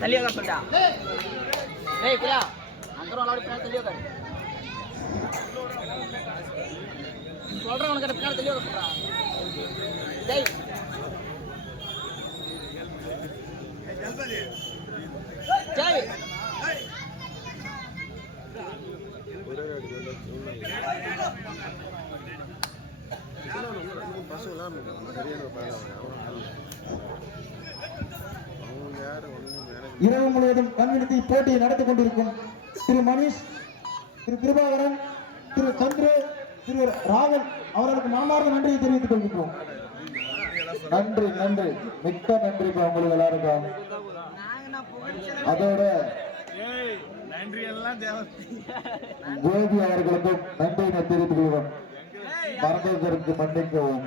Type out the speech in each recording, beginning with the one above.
தள்ளியோக சொல்லிட்டா ஏய் பிரியா அந்த விளாடி பின்னாடி தள்ளியோக சொல்றேன் உனக்கு பின்னாடி தெளிவாக சொல்றா டேய். டேய். இரவு முழுவதும் கண்விடுத்தி போட்டியை நடத்தி கொண்டிருக்கும் திரு மணிஷ் திரு கிருபாகரன் திரு சந்திரு திரு ராவல் அவர்களுக்கு மனமார்ந்த நன்றியை தெரிவித்துக் கொள்கின்றோம். நன்றி நன்றி. மிக்க நன்றி பா உங்களுக்கு எல்லாருக்கும். அதோட கோபி அவர்களுக்கும் நன்றியினை தெரிவித்துக் கொள்வோம் மறந்ததற்கு மன்னிக்கவும்.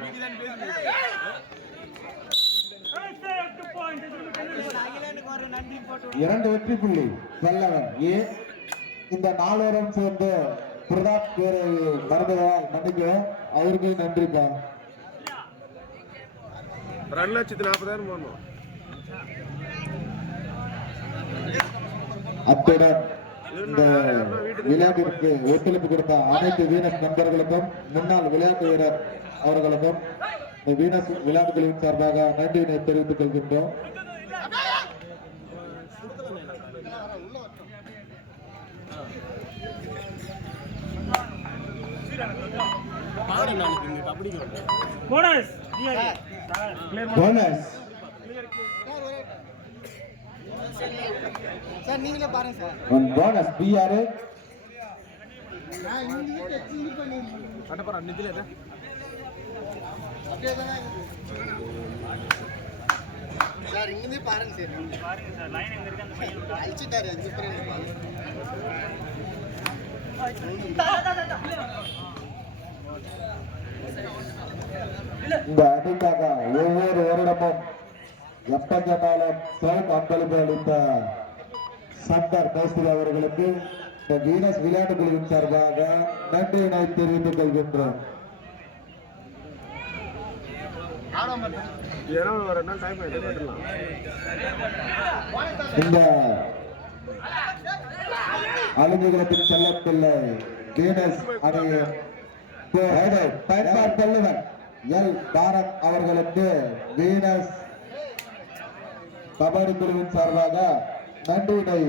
இரண்டு வெற்றி புள்ளி. வல்லவன் ஏ இந்த நால்வரும் சேர்ந்து பிரதாப் பேரை மறந்ததால் மன்னிக்கவும் அவருக்கு நன்றிப்பா. ரெண்டு லட்சத்தி நாற்பதாயிரம் போடணும். அத்துடன் இந்த விளையாட்டிற்கு ஒத்துழைப்பு கொடுத்த அனைத்து வீனஸ் நண்பர்களுக்கும் முன்னாள் விளையாட்டு வீரர் அவர்களுக்கும் இந்த வீனஸ் விளையாட்டு குழுவின் சார்பாக நன்றியினை தெரிவித்துக் கொள்கின்றோம். போனஸ். சார் நீங்களே பாருங்க sir. One bonus PR. Sir இங்கிருந்தே பாருங்க சார். பாருங்க சார் லைன் எங்க இருக்கு அந்த பையன் அழிச்சிட்டாரு அஞ்சு பேர் இந்த அணிக்காக ஒவ்வொரு வருடமும் எப்ப கேட்டாலும் சிறப்பு அன்பளிப்பு அளித்த சந்தர் மேஸ்திரி அவர்களுக்கு இந்த வீனஸ் விளையாட்டு குழுவின் சார்பாக நன்றியினை தெரிவித்துக் கொள்கின்றோம். இந்த அலுவலகத்தின் செல்லப்பிள்ளை வீனஸ் அணியின் பயன்பாடு செல்லுவன் எல். பாரத் அவர்களுக்கு வீனஸ் கபடி பிரிவின் சார்பாக நன்றியினை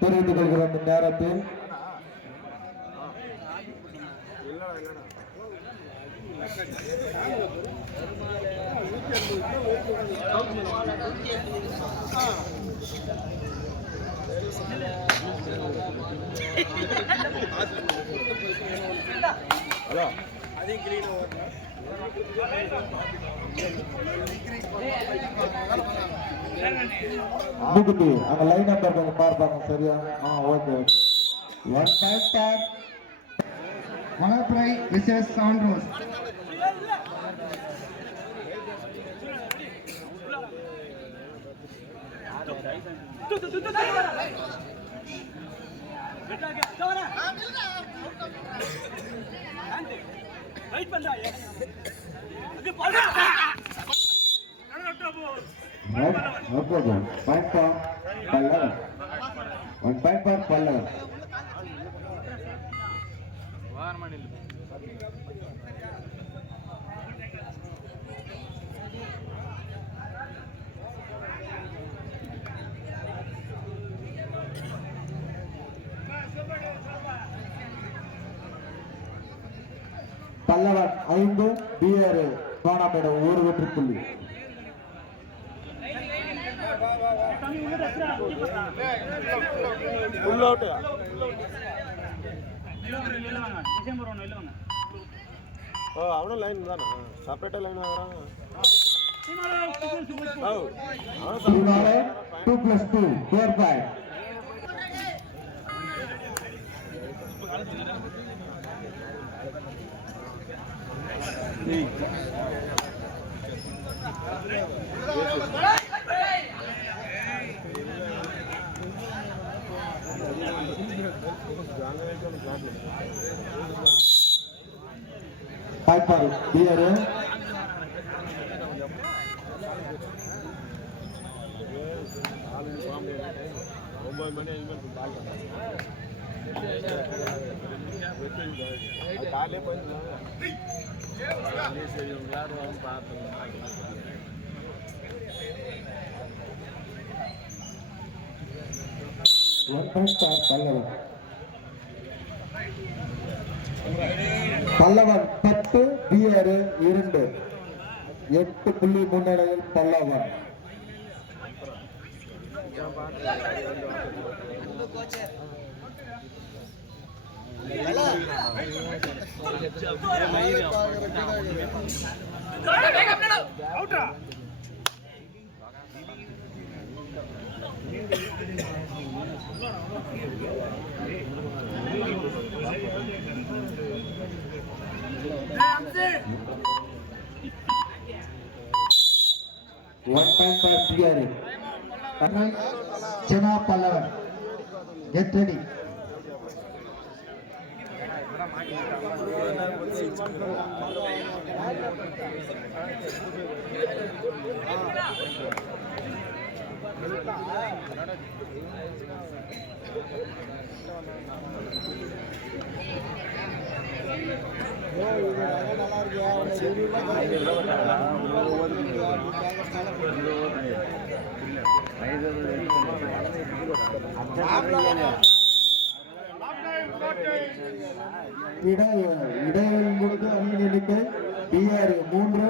தெரிவித்துக் கொள்கிறோம் இந்நேரத்தில் ஹலோ அந்த லைன் நம்பர் கொஞ்சம் பார்ப்பாங்க சரியா? ஆ ஓகே ஓகே ஒன் டைம் வனப்பிரை விசேஷ் வெயிட் பண்றாயே அது பாரு நடக்கட்ட போ no problem point for Pallavan one point for Pallavan ஐந்து பிஆர் கோணாமேடம் ஒரு வெற்றி புள்ளி. ஃபுல் அவுட் ஓ அவனும் லைன் தானே. செப்பரேட்டாக லைன் ஆகிறான் ஓ அவனும் Srivalan, two plus பாய்ப்பாரு பிஆர் ஒன்பது மணி அஞ்சு மணி காலையே போயிருந்தாங்க சரி விளையாடுவாங்க பார்த்தோம் one point star Pallavan. Pallavan பத்து பிஆர் இரண்டு. எட்டு புள்ளி முன்னடையில் Pallavan. One point for PR செனா Pallavan get ready நல்லா இருக்கு உனக்கு இடைவெளி முடிந்து அணியின் எண்ணிக்கை பிஆர் மூன்று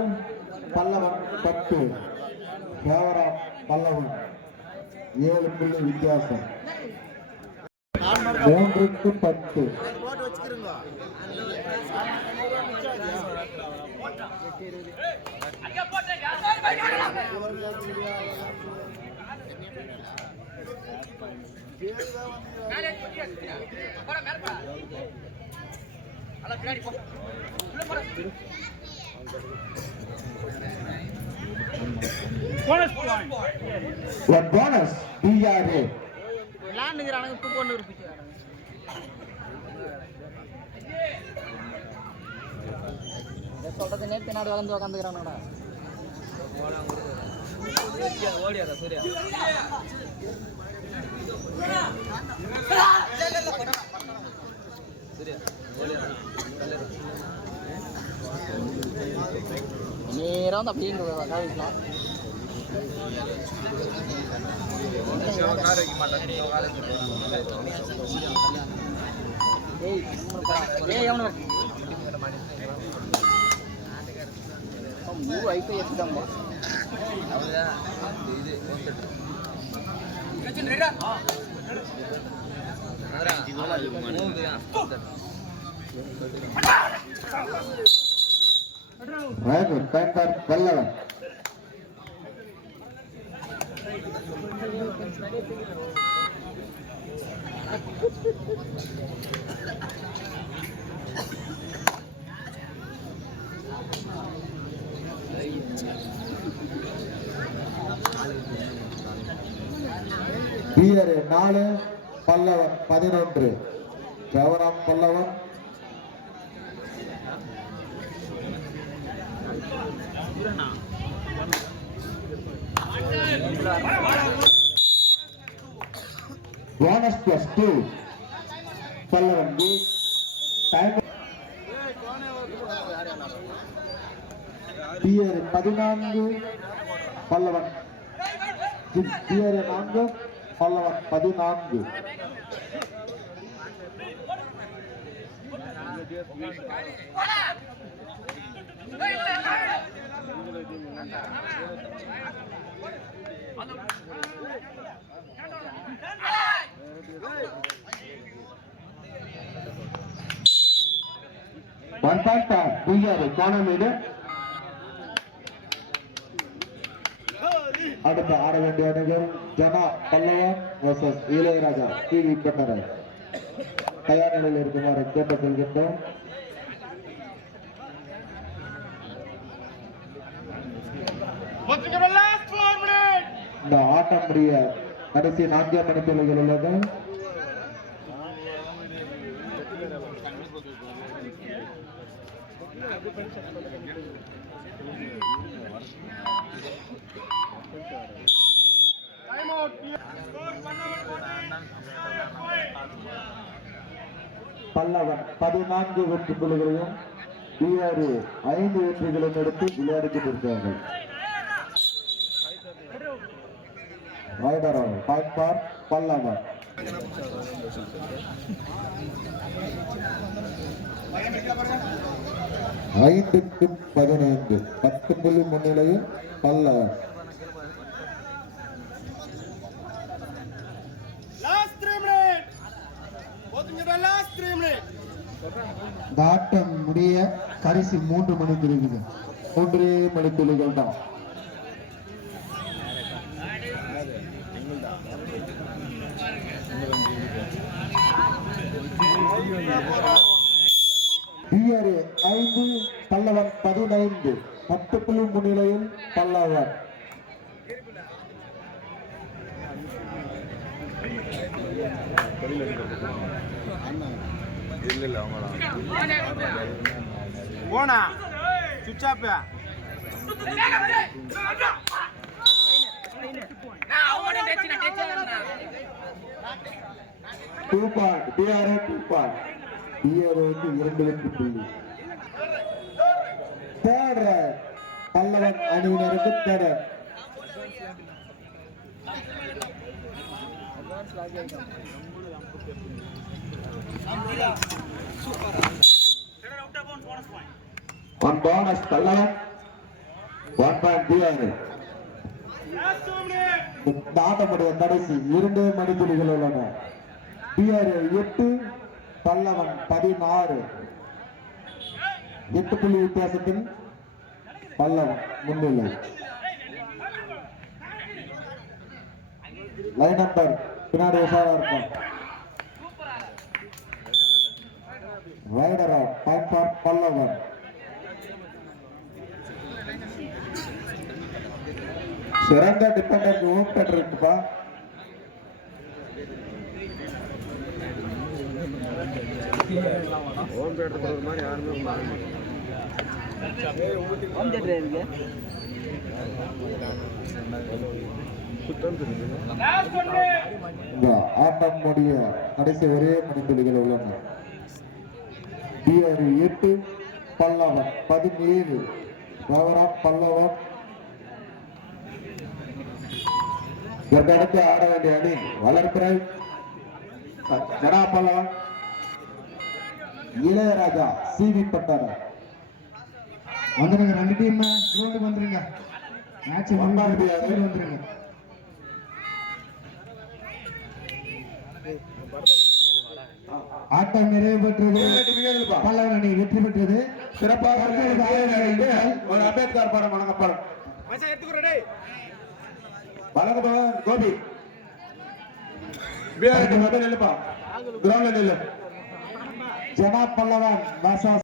பல்லவன் பத்து தேவராம் பல்லவன் ஏழு புள்ளி வித்தியாசம். மூன்றுக்கு பத்து. போட்டு வச்சுக்கிறோங்க ஒரு போனஸ் பிஆர் இருப்பிச்சு சொல்றது நேற்று நாடு வளர்ந்து உக்காந்துக்கிறானுடா ஓடியாதா சூர்யா நேரம் வந்து அப்படியே ಮೂರು ಐತೆ ಎಷ್ಟಮ್ಮ ಹೌದಾ ಇದು Right, good. Time for 11. வீரர் நாலு பல்லவன் பதினொன்று கவனம் Pallavan Thank you. Bonus plus two பல்ல வண்டி டைம் பிஆர் பதினான்கு பல்லவன். பியர் நான்கு பல்லவன் பதினான்கு. ஒன் பாயிண்ட் பிஆர் கோணமேடு அடுத்து ஆட வேண்டிய அணிகள் ஜனா பல்லவன் வர்சஸ் இளையராஜா. டிவி கொண்டனர் தயார் நிலையில் இருக்குமாறு கேட்டுக்கொள்கின்றோம் இந்த ஆட்டம் முடிய கடைசி நான்காம் மணித்துளிகள் உள்ளது. பல்லவன் பதினான்கு வெற்றி புள்ளிகளையும் ஈஆறு ஐந்து வெற்றிகளையும் எடுத்து விளையாடி கொண்டிருக்கிறார்கள். ரைடர் பாயிண்ட் பார் பல்லவன் ஐந்துக்கு பதினைந்து பத்து புள்ளி முன்னிலையில் பல்லவன் ஆட்டம் முடிய கடைசி மூன்று மணி இருக்குது மூன்றே மணி துளிகள் தான் பிஆர் ஐந்து பல்லவன் பதினைந்து. பத்து புள்ளி முன்னிலையில் பல்லவன். போனா சுவிட்ச் off two point PR two point. PR வந்து இரண்டு வெற்றி புள்ளி. தேர்ட் பல்லவன் அணியினருக்கு third one bonus Pallavan. One point PR இந்த ஆட்டமுடைய கடைசி இரண்டு மணித்துளிகள் உள்ளன. பிஆர் எட்டு பல்லவன் பதினாறு. எட்டு புள்ளி வித்தியாசத்தில் பல்லவன் முன்னிலை. லைன் நம்பர் பின்னாடி உஷாரா இருக்கும் ரைடர் டைம் ஃபார் பல்லவன். சிறந்த டிபெண்டர் ஓம் பெற்றிருக்குப்பா. ஹோம் தேட்டர் போகிற மாதிரி யாருமே ஹோம் தேட்டர் இருக்கு ஆட்டம் முடிய கடைசி ஒரே மணித்துளிகள் உள்ளன. பிஆர் எட்டு பல்லவன் பதினேழு. கௌரவம் பல்லவன். இதற்கடுத்து ஆட வேண்டிய அணி வளர்பிறை. ஜனா இளையராஜா சிவி பட்டணம் வந்துருங்க ரெண்டு டீம் கிரவுண்டுக்கு வந்துருங்க. மேட்ச் வந்துருங்க. ஆட்டம் நிறைவு பெற்றது. பல்லவன் அணி வெற்றி பெற்றது. சிறப்பாக ஒரு அம்பேத்கர் படம் வழங்கப்படும். வழங்குபவன் கோபி. பிஆருக்கு மட்டும் நில்லுப்பா. கிரவுண்ட்ல நில்லு. ஜனா பல்லவன் versus